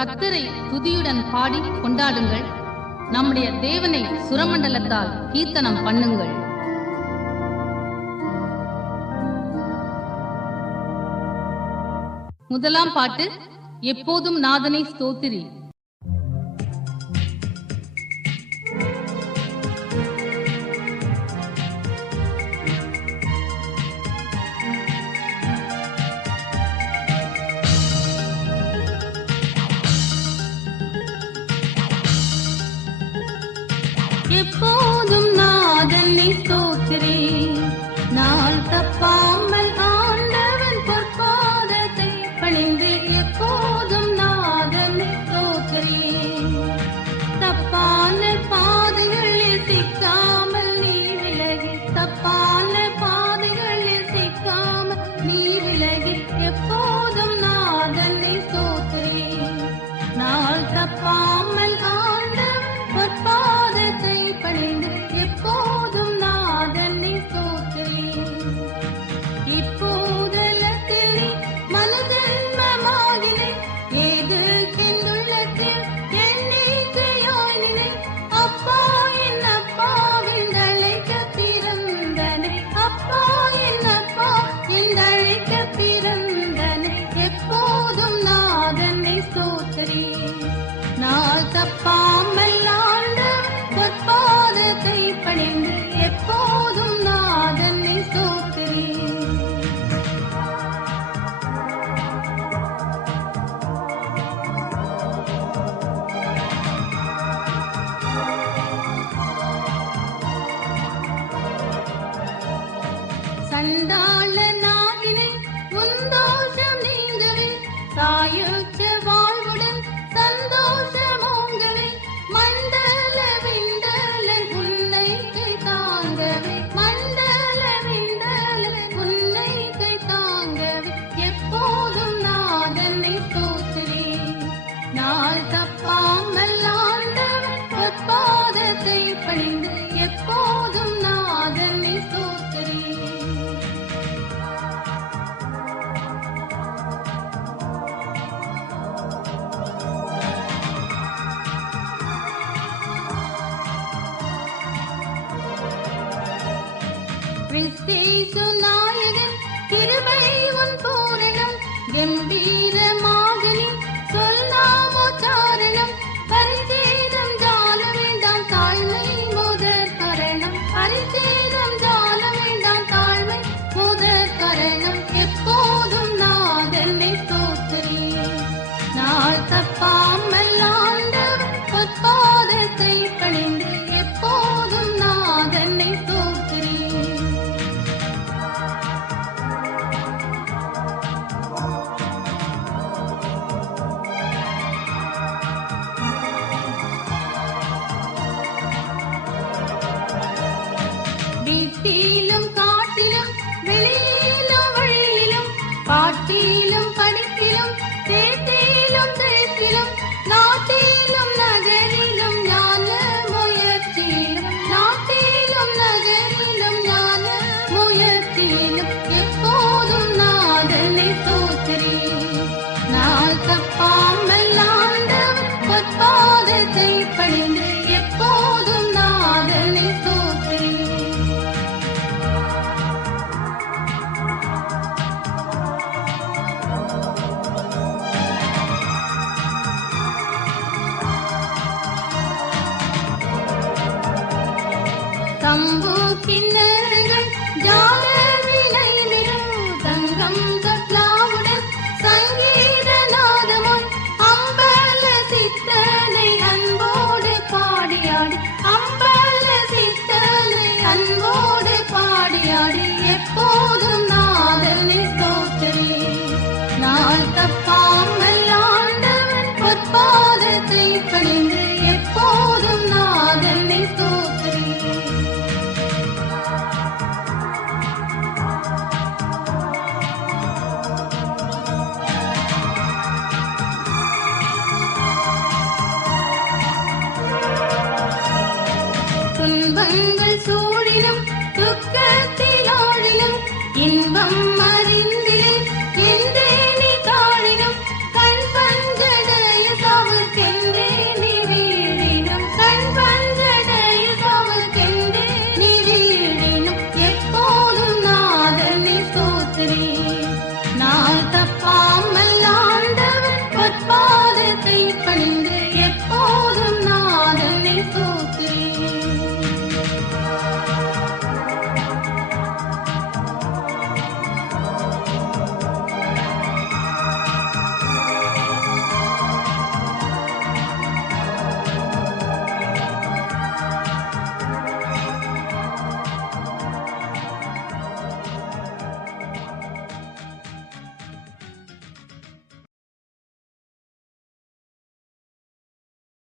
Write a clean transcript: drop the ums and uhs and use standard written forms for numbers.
கர்த்தரை துதியுடன் பாடி கொண்டாடுங்கள். நம்முடைய தேவனை சுரமண்டலத்தால் கீர்த்தனம் பண்ணுங்கள். முதலாம் பாட்டு, எப்போதும் நாதனை ஸ்தோத்திரி. எப்போதும் நாதனை ஸ்தோத்திரி, நாள் தப்பாமல் ஆண்டவன் பொற்பாதத்தை பணிந்து எப்போதும் நாதனை ஸ்தோத்திரி. தப்பான பாதைகளில் சிக்காமல் நீ விலகி, தப்பான பாதைகளில் சிக்காமல் நீ விலகி எப்போதும் நாதனை ஸ்தோத்திரி. நாள் தப்பாமல் ஆண்டவன் பொற்பாதத்தை பணிந்து எப்போதும் நாதனை ஸ்தோத்திரி. இப்போதலத்தில் நீ மனதன்மமாகினை, ஏது கெண்டுள்ளத்தில் எண்ணிக்கையாய் நினை. அப்பா என் அப்பாவின் அழைக்க பிறந்தனை, அப்பா என் அப்பா என் அழைக்க பிறந்தனை. எப்போதும் நாதனை ஸ்தோத்திரி. நாள் தப்பாமல் பொற்பாதத்தை பணிந்து எப்போதும் நாதனை ஸ்தோத்திரி. சண்டாள நாகினை உந்தோஷம் நீங்கவே, சாயுச்ச வாழ்வுடன் சந்தோஷமோங்கவே. மண்டல விண்டல உன்னை கை தாங்கவே, மண்டல விண்டல உன்னை கை தாங்கவே. எப்போதும் நாதனை ஸ்தோத்திரி. நாள் தப்பாமல் ஆண்டவன் பொற்பாதத்தை பணிந்து எப்போதும் நாதனை ஸ்தோத்திரி. கிறிஸ்தேசு நாயகன் கிருபை உன் பூரணம், கம்பீரமாக நீ சொல்லாமோச்சாரணம். பரிசேதம் ஜால வேண்டாம் தாழ்மை முதற் கரணம், பரிசேதம் ஜால வேண்டாம் தாழ்மை முதற் கரணம். எப்போதும் நாதனை ஸ்தோத்திரி. நாள் தப்பாமல் ஆண்டவன் பொற்பாதத்தை பணிந்து எப்போதும் நாதனை ஸ்தோத்திரி. வீட்டிலும் காட்டிலும் வெளியிலும் வழியிலும், பாட்டிலும் படிப்பிலும் தேட்டிலும் தெழுத்திலும், நாட்டிலும் நகரிலும் ஞான முயற்சியிலும், நாட்டிலும் நகரிலும் ஞான முயற்சியிலும் எப்போதும் நாதனை ஸ்தோத்திரி. நாள் தப்பாமல் ஆண்டவன் பொற்பாதத்தை பணிந்து எப்போதும் நாதனை ஸ்தோத்திரி. தம்பு கிண்ணங்கள் ஜால விளைவிலும், தங்கம் தப்லாவுடன் சங்கீத நாதமும், அம்பல சித்தனை அன்போடு பாடியாடி, அம்பல சித்தனை அன்போடு பாடியாடி எப்போதும் நாதனை ஸ்தோத்திரி. நாள் தப்பாமல் ஆண்டவன் பொற்பாதத்தை பணிந்து எப்போதும் நாதனை ஸ்தோத்திரி. துன்பங்கள் சூழ